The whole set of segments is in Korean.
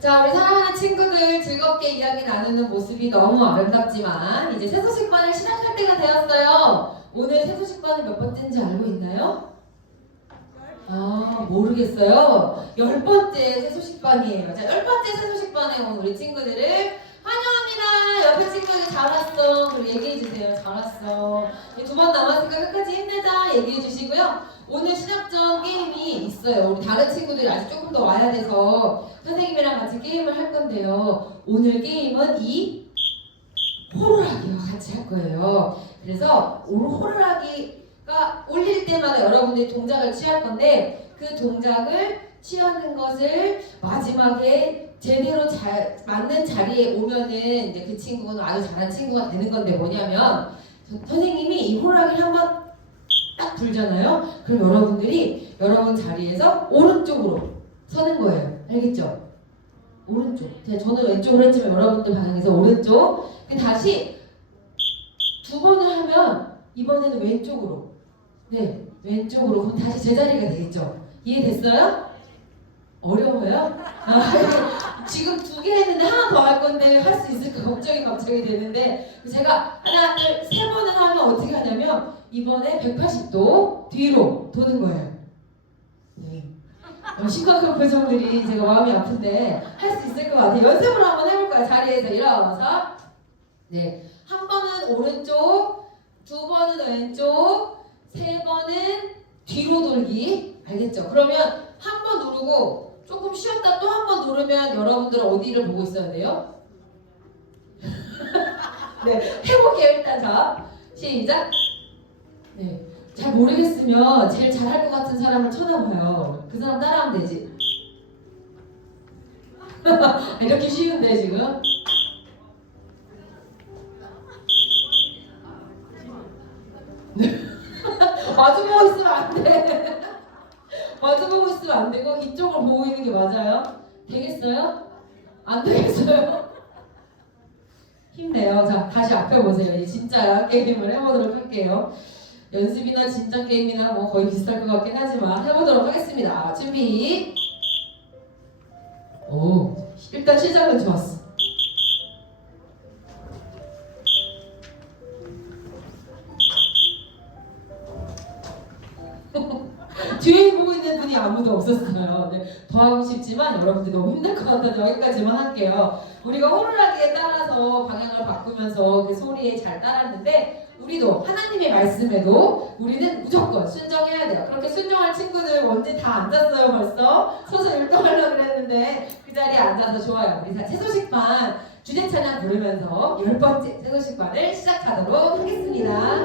자, 우리 사랑하는 친구들 즐겁게 이야기 나누는 모습이 너무 아름답지만 이제 새소식반을 시작할 때가 되었어요. 오늘 새소식반은 몇 번째인지 알고 있나요? 아, 모르겠어요. 10번째 새소식반이에요. 자, 10번째 새소식반에 온 우리 친구들을 환영합니다. 옆에 친구들 잘 왔어. 그리고 얘기해주세요. 잘 왔어. 2번 남았으니까 끝까지 힘내자. 얘기해주시고요. 오늘 시작 전 게임이 있어요. 우리 다른 친구들이 아직 조금 더 와야 돼서 선생님이랑 같이 게임을 할 건데요. 오늘 게임은 이 호루라기와 같이 할 거예요. 그래서 오늘 호루라기가 올릴 때마다 여러분들이 동작을 취할 건데 그 동작을 취하는 것을 마지막에 제대로 잘 맞는 자리에 오면은 이제 그 친구는 아주 잘한 친구가 되는 건데 뭐냐면 선생님이 이 호루라기를 한번 딱 불잖아요. 그럼 여러분들이 여러분 자리에서 오른쪽으로 서는 거예요. 알겠죠? 오른쪽. 저는 왼쪽으로 했지만 여러분들 반응에서 오른쪽. 다시 2번을 하면 이번에는 왼쪽으로. 네, 왼쪽으로. 그럼 다시 제자리가 되겠죠? 이해됐어요? 어려워요? 지금 2개 했는데 하나 더 할 건데 할 수 있을까 걱정이 갑자기 되는데 제가 하나, 둘, 3번을 하면 어떻게 하냐면 이번에 180도 뒤로 도는 거예요. 네. 심각한 표정들이 제가 마음이 아픈데 할 수 있을 것 같아요. 연습으로 한번 해볼까요? 자리에서 일어나서 네, 한 번은 오른쪽, 2번은 왼쪽, 3번은 뒤로 돌기. 알겠죠? 그러면 한 번 누르고 조금 쉬었다 또 한 번 누르면 여러분들은 어디를 보고 있어야 돼요? 네, 해볼게요. 일단 자, 시작. 네, 잘 모르겠으면 제일 잘할 것 같은 사람을 쳐다봐요. 그 사람 따라하면 되지. 이렇게 쉬운데 지금? 마주보고 있으면 안 돼. 마주보고 있으면 안 되고 이쪽을 보고 있는 게 맞아요? 되겠어요? 안 되겠어요? 힘내요. 자, 다시 앞에 보세요. 이제 진짜 게임을 해보도록 할게요. 연습이나 진짜 게임이나 뭐 거의 비슷할 것 같긴 하지만 해보도록 하겠습니다. 준비. 오, 일단 시작은 좋았어. 뒤에 보고 있는 분이 아무도 없었어요. 네, 더 하고 싶지만 여러분들 너무 힘들 것 같아서 여기까지만 할게요. 우리가 호루라기에 따라서 방향을 바꾸면서 그 소리에 잘 따랐는데 우리도 하나님의 말씀에도 우리는 무조건 순종해야 돼요. 그렇게 순종할 친구들 뭔지 다 앉았어요 벌써? 서서 율동하려고 그랬는데 그 자리에 앉아서 좋아요. 우리 다 새소식반 주제 찬양 부르면서 10번째 새소식반을 시작하도록 하겠습니다.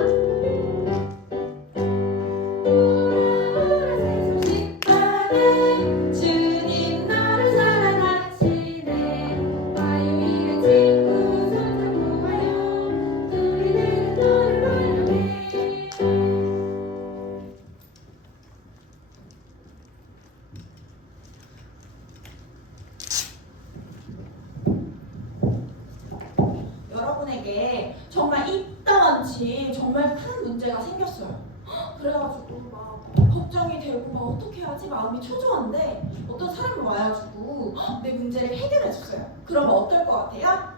여러분에게 정말 이따만치 정말 큰 문제가 생겼어요. 그래가지고 막 걱정이 되고 막 어떻게 하지 마음이 초조한데 어떤 사람이 와가지고 내 문제를 해결해줬어요. 그러면 어떨 것 같아요?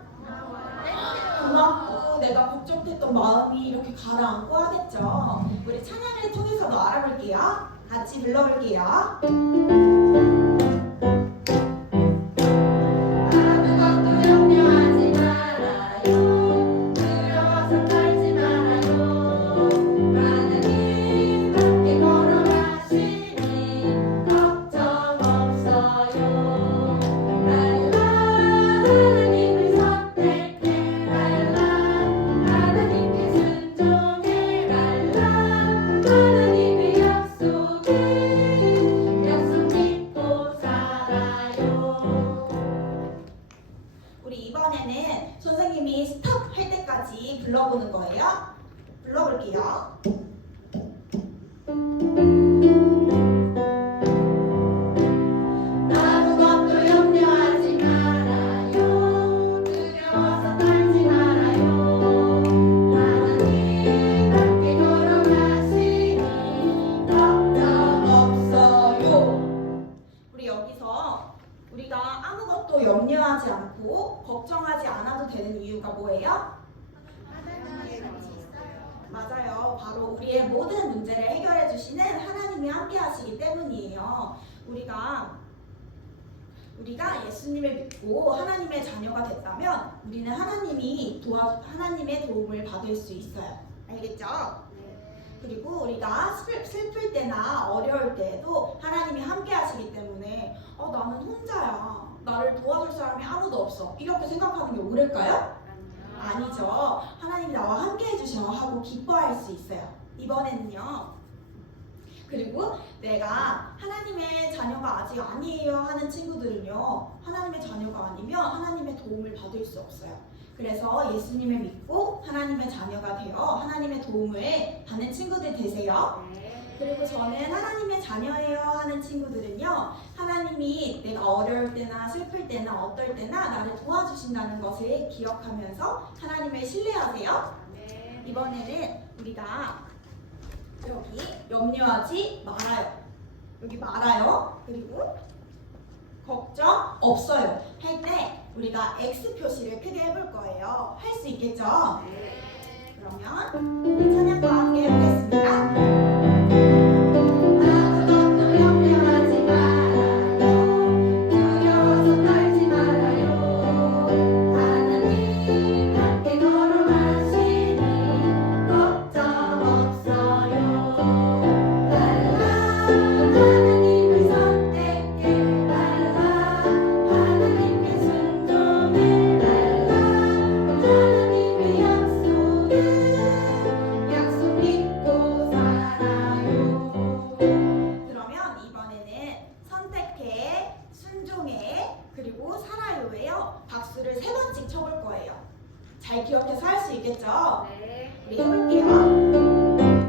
고맙고 내가 걱정됐던 마음이 이렇게 가라앉고 하겠죠. 우리 찬양을 통해서도 알아볼게요. 같이 불러볼게요. 이번에는 선생님이 스톱 할 때까지 불러보는 거예요. 불러볼게요. 아무것도 염려하지 말아요. 두려워서 떨지 말아요. 하나님 함께 걸어가시니 걱정 없어요. 우리 여기서 우리가 아무것도 아무것도 염려하지 않고 걱정하지 않아도 되는 이유가 뭐예요? 맞아요. 바로 우리의 모든 문제를 해결해 주시는 하나님이 함께 하시기 때문이에요. 우리가 예수님을 믿고 하나님의 자녀가 됐다면 우리는 하나님의 도움을 받을 수 있어요. 알겠죠? 그리고 우리가 슬플 때나 어려울 때에도 하나님이 함께 하시기 때문에 나는 혼자야. 나를 도와줄 사람이 아무도 없어. 이렇게 생각하는 게 옳을까요? 아니죠. 하나님이 나와 함께 해주셔 하고 기뻐할 수 있어요. 이번에는요. 그리고 내가 하나님의 자녀가 아직 아니에요 하는 친구들은요. 하나님의 자녀가 아니면 하나님의 도움을 받을 수 없어요. 그래서 예수님을 믿고 하나님의 자녀가 되어 하나님의 도움을 받는 친구들 되세요. 그리고 저는 하나님의 자녀예요 하는 친구들은요. 하나님이 내가 어려울 때나 슬플 때나 어떨 때나 나를 도와주신다는 것을 기억하면서 하나님을 신뢰하세요. 이번에는 우리가 여기 염려하지 말아요. 여기 말아요. 그리고 걱정 없어요 할 때 우리가 X 표시를 크게 해볼 거예요. 할 수 있겠죠? 그러면 우리 찬양과 함께 해보겠습니다. 그리고 살아요예요. 박수를 3번씩 쳐볼 거예요. 잘 기억해서 할 수 있겠죠? 네. 우리 해볼게요.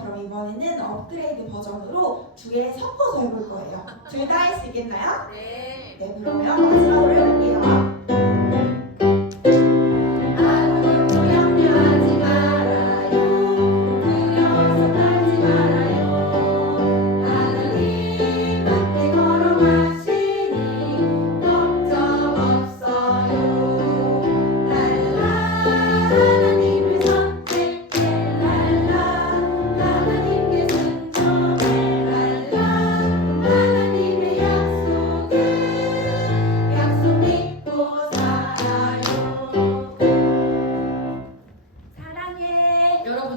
그럼 이번에는 업그레이드 버전으로 두 개 섞어서 해볼 거예요. 둘 다 할 수 있겠나요? 네. 네, 그러면 마지막으로 해볼게요.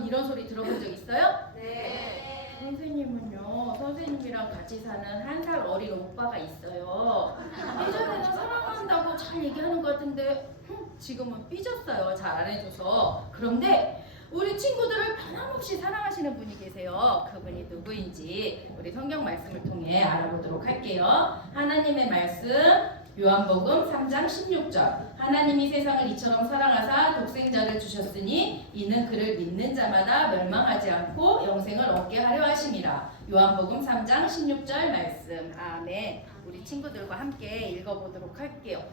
이런 소리 들어본 적 있어요? 네. 선생님이랑 같이 사는 1살 어린 오빠가 있어요. 예전에는 사랑한다고 잘 얘기하는 것 같은데 지금은 삐졌어요. 잘 안 해줘서. 그런데 우리 친구들을 변함없이 사랑하시는 분이 계세요. 그분이 누구인지 우리 성경 말씀을 통해 알아보도록 할게요. 하나님의 말씀 요한복음 3장 16절 하나님이 세상을 이처럼 사랑하사 독생자를 주셨으니 이는 그를 믿는 자마다 멸망하지 않고 영생을 얻게 하려 하심이라. 요한복음 3장 16절 말씀. 아멘. 우리 친구들과 함께 읽어보도록 할게요.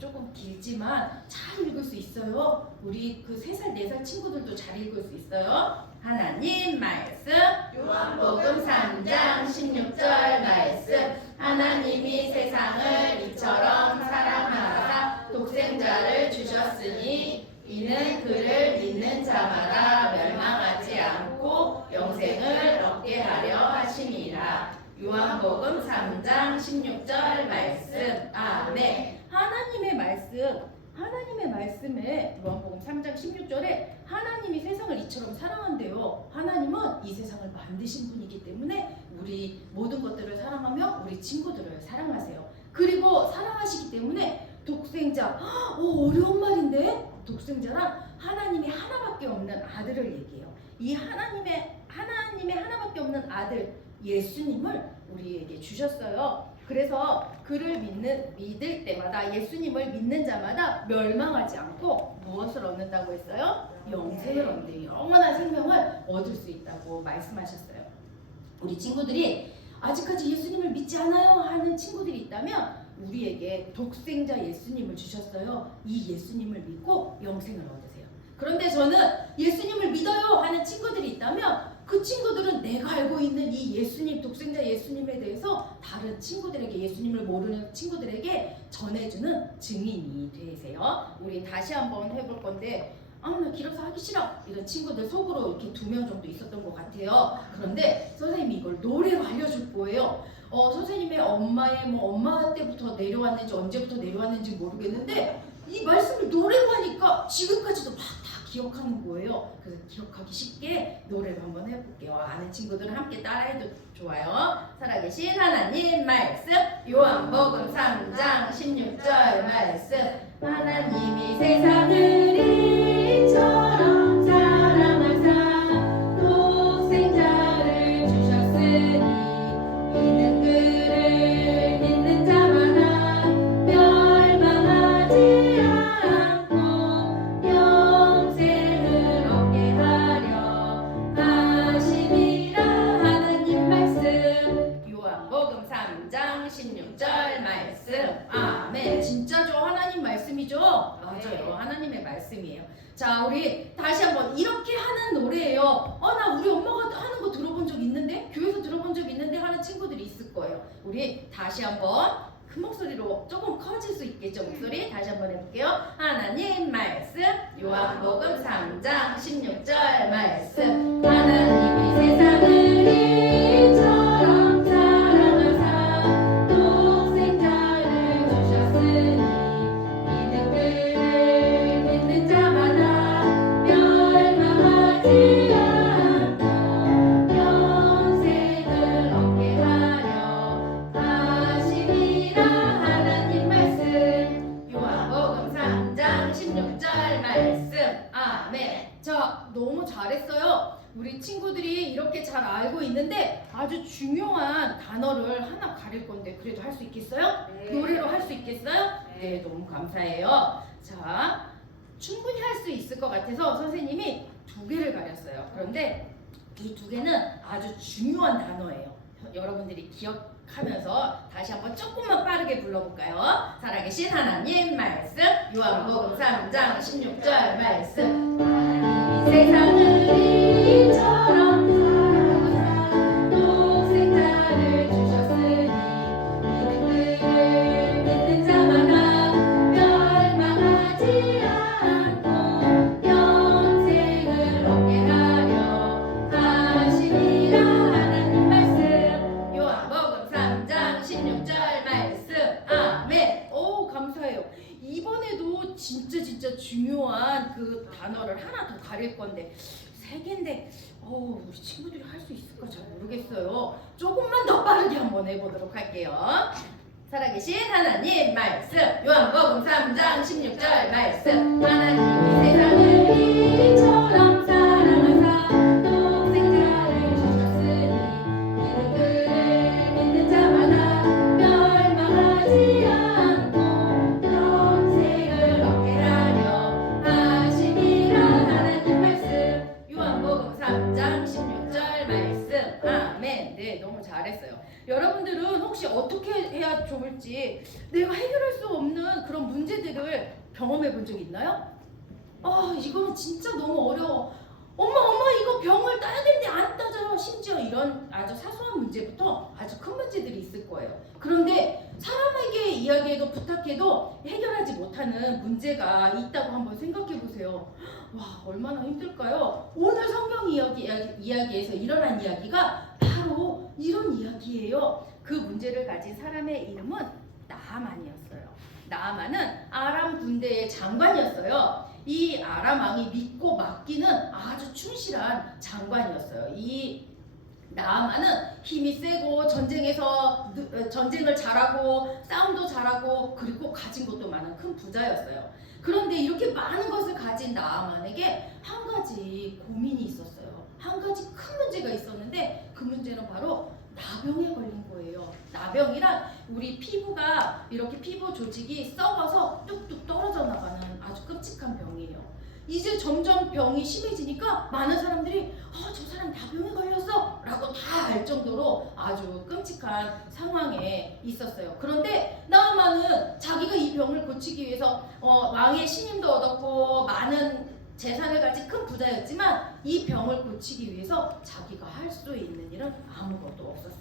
조금 길지만 잘 읽을 수 있어요. 우리 그 3살, 4살 친구들도 잘 읽을 수 있어요. 하나님 말씀 요한복음 3장 16절 말씀 하나님이 세상을 이처럼 사랑하사 독생자를 주셨으니 이는 그를 믿는 자마다 멸망하지 않고 영생을 얻게 하려 하심이라. 요한복음 3장 16절 말씀. 아멘. 하나님의 말씀에 요한복음 3장 16절에 하나님이 세상을 이처럼 사랑한대요. 하나님은 이 세상을 만드신 분이기 때문에 우리 모든 것들을 사랑하며 우리 친구들을 사랑하세요. 그리고 사랑하시기 때문에 독생자, 어려운 말인데 독생자란 하나님이 하나밖에 없는 아들을 얘기해요. 이 하나님의 하나밖에 없는 아들, 예수님을 우리에게 주셨어요. 그래서 그를 믿을 때마다, 예수님을 믿는 자마다 멸망하지 않고 무엇을 얻는다고 했어요? 영생을 얻는, 영원한 생명을 얻을 수 있다고 말씀하셨어요. 우리 친구들이 아직까지 예수님을 믿지 않아요 하는 친구들이 있다면 우리에게 독생자 예수님을 주셨어요. 이 예수님을 믿고 영생을 얻으세요. 그런데 저는 예수님을 믿어요 하는 친구들이 있다면 그 친구들은 내가 알고 있는 이 예수님, 독생자 예수님에 대해서 다른 친구들에게, 예수님을 모르는 친구들에게 전해주는 증인이 되세요. 우리 다시 한번 해볼 건데, 나 길어서 하기 싫어 이런 친구들 속으로 이렇게 2명 정도 있었던 것 같아요. 그런데 선생님이 이걸 노래로 알려줄 거예요. 선생님의 엄마 때부터 내려왔는지 언제부터 내려왔는지 모르겠는데 이 말씀을 노래로 하니까 지금까지도 막 다 기억하는 거예요. 그래서 기억하기 쉽게 노래로 한번 해볼게요. 아는 친구들은 함께 따라해도 좋아요. 살아계신 하나님 말씀, 요한복음 3장 16절 말씀. 하나님이 세상을 이처럼 사랑하사 독생자를 주셨으니 이는 그를 믿는 자마다 멸망하지 않고 영생을 얻게 하려 하심이라. 하나님 말씀, 요한복음 3장 16절 말씀. 아멘. 진짜죠? 하나님 말씀이죠? 맞아요. 하나님의 말씀이에요. 자, 우리 다시 한번 이렇게 하는 노래예요. 나 우리 엄마가 하는 거 들어본 적 있는데? 교회에서 들어본 적 있는데? 하는 친구들이 있을 거예요. 우리 다시 한번 큰 목소리로, 조금 커질 수 있겠죠? 목소리 다시 한번 해볼게요. 하나님 말씀, 요한복음 3장 16절 말씀. 하나님이 세상을 이처럼 사랑하사 독생자를 주셨으니 이는 그를 믿는 자마다 멸망하지 않고 영생을 얻게 하려 하심이라. 하나님 말씀, 요한복음 3장 16절 말씀. 아멘. 자, 너무 잘했어요. 우리 친구들이 이렇게 잘 알고 있는데 아주 중요한 단어를 하나 가릴 건데 그래도 할 수 있겠어요? 네. 노래로 할 수 있겠어요? 네, 너무 감사해요. 자, 충분히 할 수 있을 것 같아서 선생님이 2개를 가렸어요. 그런데 이 2개는 아주 중요한 단어예요. 여러분들이 기억하면서 다시 한번 조금만 빠르게 불러볼까요? 살아계신 하나님 말씀, 요한복음 3장 16절 말씀. 하나님이 세상을 이처럼 사랑하사 독생자를 주셨으니 이는 그를 믿는 자마다 멸망하지 않고 영생을 얻게 하려 하심이라. 하나님 말씀, 요한복음 3장 16절 말씀. 아멘. 오, 감사해요. 이번에도 진짜 중요한 그 단어를 하나 더 가릴 건데 3개인데 우리 친구들이 할 수 있을까 잘 모르겠어요. 조금만 더 빠르게 한번 해보도록 할게요. 살아계신 하나님 말씀, 요한복음 3장 16절 말씀. 하나님이 세상을 이처럼 사랑하사 독생자를 주셨으니 이는 그를 믿는 자마다 멸망하지 않고 영생을 얻게 하려 하심이라. 하나님 말씀, 요한복음 3장 16절 말씀. 아멘. 네, 너무 잘했어요. 여러분들은 혹시 어떻게 해야 좋을지, 내가 해결할 수 없는 그런 문제들을 경험해 본 적 있나요? 이거는 진짜 너무 어려워. 엄마 이거 병을 따야 되는데 안 따져요. 심지어 이런 아주 사소한 문제부터 아주 큰 문제들이 있을 거예요. 그런데 사람에게 이야기해도 부탁해도 해결하지 못하는 문제가 있다고 한번 생각해 보세요. 와, 얼마나 힘들까요? 오늘 성경 이야기에서 일어난 이야기가 바로 이런 이야기예요. 그 문제를 가진 사람의 이름은 나아만이었어요. 나아만은 아람 군대의 장관이었어요. 이 아람 왕이 믿고 맡기는 아주 충실한 장관이었어요. 이 나아만은 힘이 세고 전쟁을 잘하고 싸움도 잘하고 그리고 가진 것도 많은 큰 부자였어요. 그런데 이렇게 많은 것을 가진 나아만에게 한 가지 고민이 있었어요. 한 가지 큰 문제가 있었는데 그 문제는 바로 나병에 걸린 거예요. 나병이란 우리 피부가 이렇게 피부 조직이 썩어서 뚝뚝 떨어져 나가는 아주 끔찍한 병이에요. 이제 점점 병이 심해지니까 많은 사람들이 저 사람 나병에 걸렸어 라고 다 알 정도로 아주 끔찍한 상황에 있었어요. 그런데 나아만은 자기가 이 병을 고치기 위해서 왕의 신임도 얻었고 많은 재산을 가진 큰 부자였지만 이 병을 고치기 위해서 자기가 할 수 있는 일은 아무것도 없었어요.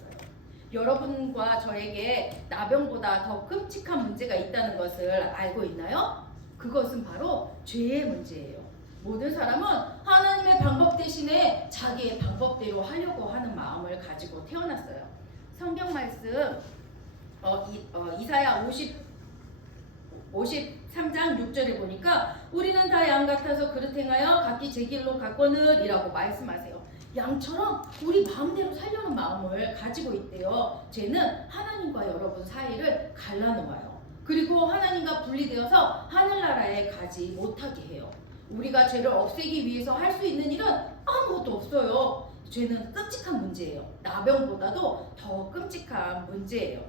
여러분과 저에게 나병보다 더 끔찍한 문제가 있다는 것을 알고 있나요? 그것은 바로 죄의 문제예요. 모든 사람은 하나님의 방법 대신에 자기의 방법대로 하려고 하는 마음을 가지고 태어났어요. 성경 말씀 이사야 53장 6절에 보니까 우리는 다 양 같아서 그릇 행하여 각기 제 길로 갔거늘이라고 말씀하세요. 양처럼 우리 마음대로 살려는 마음을 가지고 있대요. 죄는 하나님과 여러분 사이를 갈라놓아요. 그리고 하나님과 분리되어서 하늘나라에 가지 못하게 해요. 우리가 죄를 없애기 위해서 할 수 있는 일은 아무것도 없어요. 죄는 끔찍한 문제예요. 나병보다도 더 끔찍한 문제예요.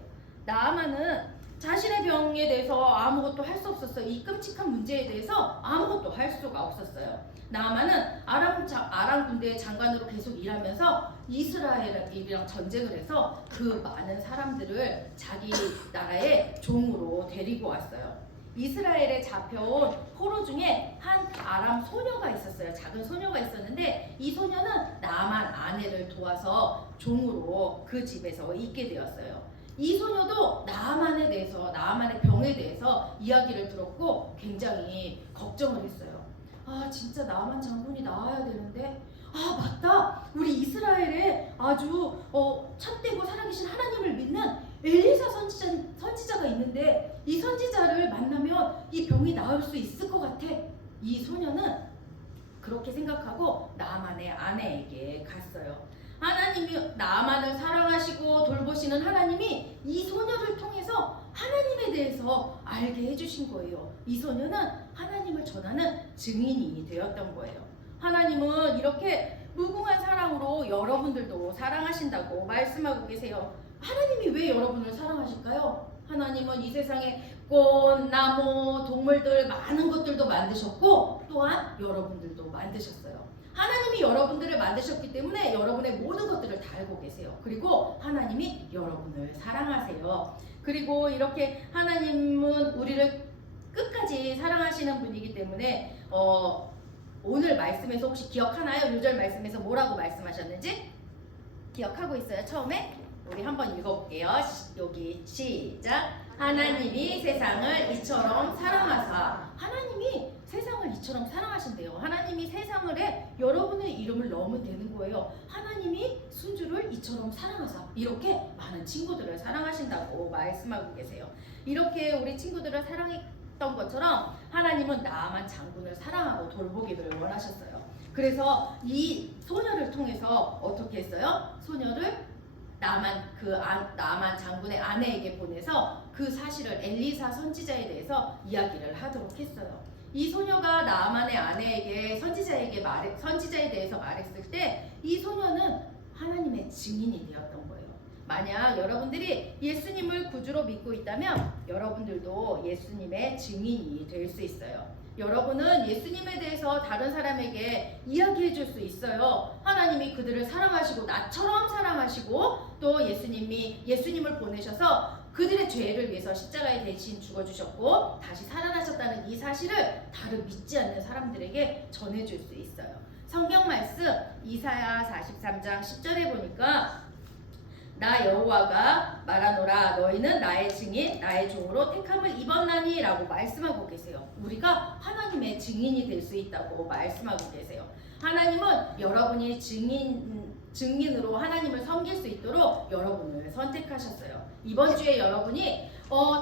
나아만은 자신의 병에 대해서 아무것도 할 수 없었어요. 이 끔찍한 문제에 대해서 아무것도 할 수가 없었어요. 나아만은 아람 군대의 장관으로 계속 일하면서 이스라엘이랑 전쟁을 해서 그 많은 사람들을 자기 나라의 종으로 데리고 왔어요. 이스라엘에 잡혀온 포로 중에 한 아람 소녀가 있었어요. 작은 소녀가 있었는데 이 소녀는 나만 아내를 도와서 종으로 그 집에서 있게 되었어요. 이 소녀도 나만에 대해서, 나만의 병에 대해서 이야기를 들었고 굉장히 걱정을 했어요. 진짜 나만 장군이 나와야 되는데 맞다! 우리 이스라엘에 아주 참되고 살아계신 하나님을 믿는 엘리사 선지자가 있는데 이 선지자를 만나면 이 병이 나을 수 있을 것 같아. 이 소녀는 그렇게 생각하고 나만의 아내에게 갔어요. 하나님이 나만을 사랑하시고 돌보시는 하나님이 이 소녀를 통해서 하나님에 대해서 알게 해주신 거예요. 이 소녀는 하나님을 전하는 증인이 되었던 거예요. 하나님은 이렇게 무궁한 사랑으로 여러분들도 사랑하신다고 말씀하고 계세요. 하나님이 왜 여러분을 사랑하실까요? 하나님은 이 세상에 꽃, 나무, 동물들 많은 것들도 만드셨고 또한 여러분들도 만드셨어요. 하나님이 여러분들을 만드셨기 때문에 여러분의 모든 것들을 다 알고 계세요. 그리고 하나님이 여러분을 사랑하세요. 그리고 이렇게 하나님은 우리를 끝까지 사랑하시는 분이기 때문에 오늘 말씀에서 혹시 기억하나요? 요절 말씀에서 뭐라고 말씀하셨는지? 기억하고 있어요? 처음에? 우리 한번 읽어볼게요. 여기 시작. 하나님이 세상을 이처럼 사랑하사. 하나님이 세상을 이처럼 사랑하신대요. 하나님이 세상을 여러분의 이름을 넣으면 되는 거예요. 하나님이 순주를 이처럼 사랑하사. 이렇게 많은 친구들을 사랑하신다고 말씀하고 계세요. 이렇게 우리 친구들을 사랑했던 것처럼 하나님은 나만 장군을 사랑하고 돌보기를 원하셨어요. 그래서 이 소녀를 통해서 어떻게 했어요? 소녀를 나만 장군의 아내에게 보내서 그 사실을 엘리사 선지자에 대해서 이야기를 하도록 했어요. 이 소녀가 나만의 아내에게 선지자에 대해서 말했을 때 이 소녀는 하나님의 증인이 되었던 거예요. 만약 여러분들이 예수님을 구주로 믿고 있다면 여러분들도 예수님의 증인이 될 수 있어요. 여러분은 예수님에 대해서 다른 사람에게 이야기해 줄 수 있어요. 하나님이 그들을 사랑하시고 나처럼 사랑하시고 또 예수님을 보내셔서 그들의 죄를 위해서 십자가에 대신 죽어주셨고 다시 살아나셨다는 이 사실을 다른 믿지 않는 사람들에게 전해줄 수 있어요. 성경 말씀 이사야 43장 10절에 보니까 나 여호와가 말하노라 너희는 나의 증인 나의 종으로 택함을 입었나니 라고 말씀하고 계세요. 우리가 하나님의 증인이 될 수 있다고 말씀하고 계세요. 하나님은 여러분이 증인으로 하나님을 섬길 수 있도록 여러분을 선택하셨어요. 이번 주에 여러분이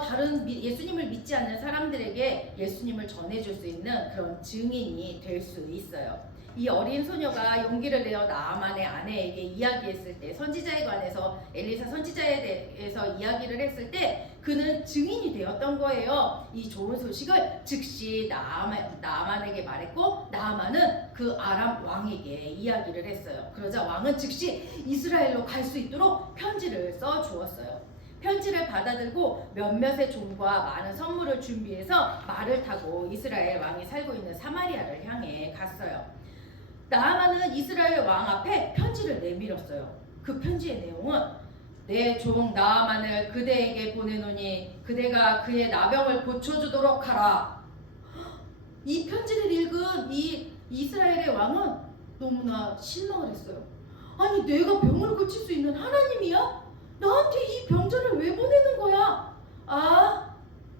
다른 예수님을 믿지 않는 사람들에게 예수님을 전해줄 수 있는 그런 증인이 될 수 있어요. 이 어린 소녀가 용기를 내어 나아만의 아내에게 이야기했을 때, 선지자에 관해서 엘리사 선지자에 대해서 이야기를 했을 때 그는 증인이 되었던 거예요. 이 좋은 소식을 즉시 나아만에게 말했고, 나아만은 그 아람 왕에게 이야기를 했어요. 그러자 왕은 즉시 이스라엘로 갈 수 있도록 편지를 써 주었어요. 편지를 받아들고 몇몇의 종과 많은 선물을 준비해서 말을 타고 이스라엘 왕이 살고 있는 사마리아를 향해 갔어요. 나아만은 이스라엘 왕 앞에 편지를 내밀었어요. 그 편지의 내용은, 내 종 나아만을 그대에게 보내노니 그대가 그의 나병을 고쳐주도록 하라. 이 편지를 읽은 이 이스라엘의 왕은 너무나 실망을 했어요. 아니, 내가 병을 고칠 수 있는 하나님이야? 나한테 이 병자를 왜 보내는 거야?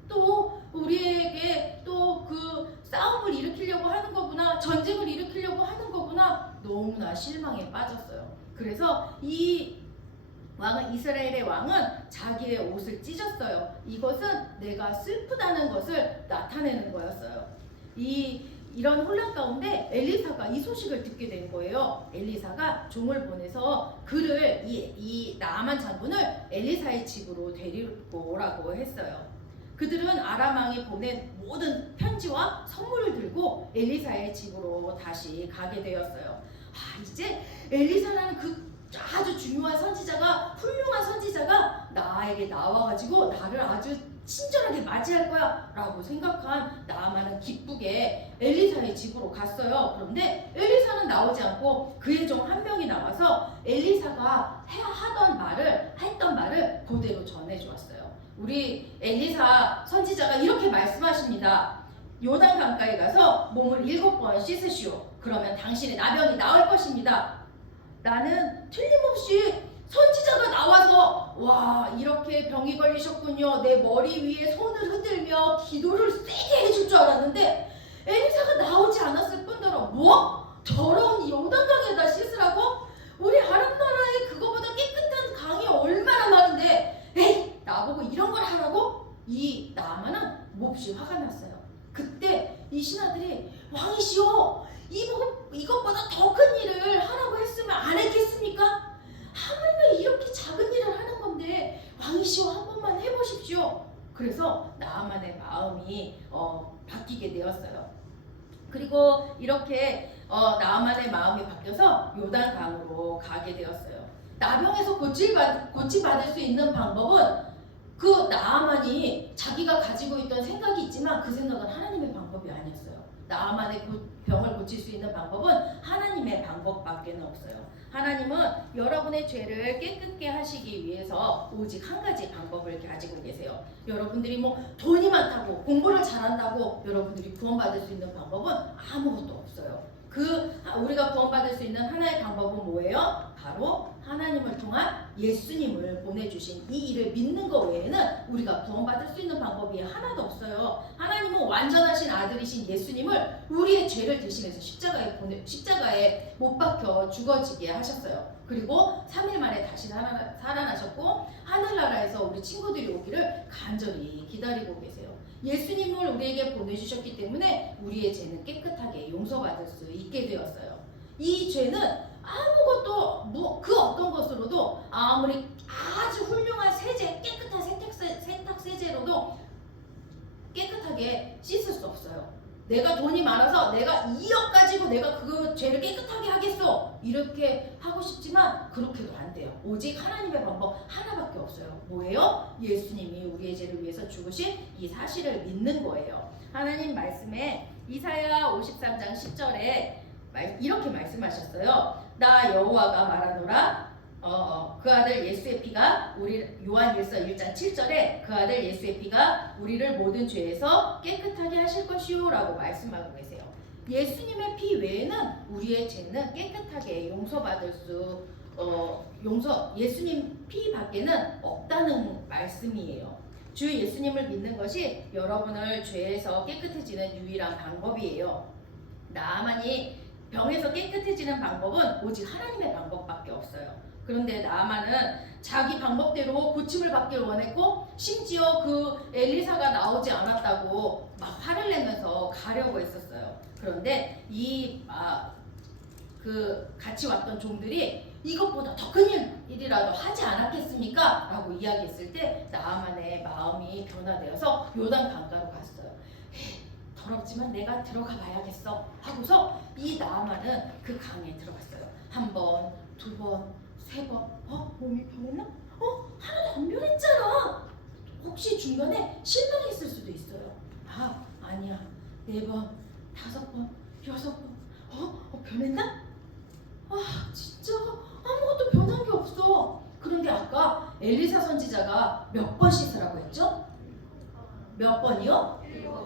또 우리에게 또 그 싸움을 일으키려고 하는 거구나, 전쟁을 일으키려고 하는 거구나. 너무나 실망에 빠졌어요. 그래서 이 이스라엘의 왕은 자기의 옷을 찢었어요. 이것은 내가 슬프다는 것을 나타내는 거였어요. 이런 혼란 가운데 엘리사가 이 소식을 듣게 된 거예요. 엘리사가 종을 보내서 그를 이 나아만 장군을 엘리사의 집으로 데리고 오라고 했어요. 그들은 아람 왕이 보낸 모든 편지와 선물을 들고 엘리사의 집으로 다시 가게 되었어요. 이제 엘리사라는 그 아주 중요한 선지자가, 훌륭한 선지자가 나에게 나와가지고 나를 아주 친절하게 맞이할 거야 라고 생각한 나아만은 기쁘게 엘리사의 집으로 갔어요. 그런데 엘리사는 나오지 않고 그의 종 한 명이 나와서 엘리사가 했던 말을 그대로 전해주었어요. 우리 엘리사 선지자가 이렇게 말씀하십니다. 요단 강가에 가서 몸을 7번 씻으시오. 그러면 당신의 나병이 나을 것입니다. 나는 틀림없이 선지자가 나와서 와, 이렇게 병이 걸리셨군요, 내 머리 위에 손을 흔들며 기도를 세게 해줄 줄 알았는데 엘리사가 나오지 않았을 뿐더러 더러운 요단강에다 씻으라고? 우리 아람 나라에 그거보다 깨끗한 강이 얼마나 많은데 에이, 나보고 이런 걸 하라고? 이 나아만은 몹시 화가 났어요. 그때 이 신하들이, 왕이시여, 이것보다 더 큰 일을 하라고 했으면 안 했겠습니까? 하물며 이렇게 작은 일을 하는 건데 왕이시여, 한 번만 해보십시오. 그래서 나아만의 마음이 바뀌게 되었어요. 그리고 이렇게 나아만의 마음이 바뀌어서 요단강으로 가게 되었어요. 나병에서 고침받을 수 있는 방법은 그 나아만이 자기가 가지고 있던 생각이 있지만 그 생각은 하나님의 방법이 아니었어요. 나아만의 병을 고칠 수 있는 방법은 하나님의 방법밖에 없어요. 하나님은 여러분의 죄를 깨끗게 하시기 위해서 오직 한 가지 방법을 가지고 계세요. 여러분들이 돈이 많다고, 공부를 잘한다고 여러분들이 구원받을 수 있는 방법은 아무것도 없어요. 우리가 구원받을 수 있는 하나의 방법은 뭐예요? 바로 하나님을 통한 예수님을 보내주신 이 일을 믿는 것 외에는 우리가 구원받을 수 있는 방법이 하나도 없어요. 하나님은 완전하신 아들이신 예수님을 우리의 죄를 대신해서 십자가에 못 박혀 죽어지게 하셨어요. 그리고 3일 만에 다시 살아나셨고 하늘나라에서 우리 친구들이 오기를 간절히 기다리고 계세요. 예수님을 우리에게 보내주셨기 때문에 우리의 죄는 깨끗하게 용서받을 수 있게 되었어요. 이 죄는 아무것도 그 어떤 것으로도, 아무리 아주 훌륭한 세제, 깨끗한 세탁 세제로도 깨끗하게 씻을 수 없어요. 내가 돈이 많아서 내가 2억 가지고 내가 그 죄를 깨끗하게 하겠어, 이렇게 하고 싶지만 그렇게도 안 돼요. 오직 하나님의 방법 하나밖에 없어요. 뭐예요? 예수님이 우리의 죄를 위해서 죽으신 이 사실을 믿는 거예요. 하나님 말씀에 이사야 53장 10절에 이렇게 말씀하셨어요. 나 여호와가 말하노라, 그 아들 예수의 피가 요한일서 1장 7절에 그 아들 예수의 피가 우리를 모든 죄에서 깨끗하게 하실 것이요 라고 말씀하고 계세요. 예수님의 피 외에는 우리의 죄는 깨끗하게 용서받을 수 예수님 피 밖에는 없다는 말씀이에요. 주 예수님을 믿는 것이 여러분을 죄에서 깨끗해지는 유일한 방법이에요. 나아만이 병에서 깨끗해지는 방법은 오직 하나님의 방법밖에 없어요. 그런데 나아만은 자기 방법대로 고침을 받기를 원했고, 심지어 그 엘리사가 나오지 않았다고 막 화를 내면서 가려고 했었어요. 그런데 그 같이 왔던 종들이 이것보다 더 큰 일이라도 하지 않았겠습니까? 라고 이야기했을 때 나아만의 마음이 변화되어서 요단 강가로 갔어요. 더럽지만 내가 들어가 봐야겠어 하고서 이 나아만은 그 강에 들어갔어요. 한 번, 두 번, 세 번. 몸이 변했나? 하나도 안 변했잖아. 혹시 중간에 실망했을 수도 있어요. 아니야. 4번, 5번, 6번. 변했나? 진짜 아무것도 변한 게 없어. 그런데 아까 엘리사 선지자가 몇 번 씻으라고 했죠? 몇 번이요?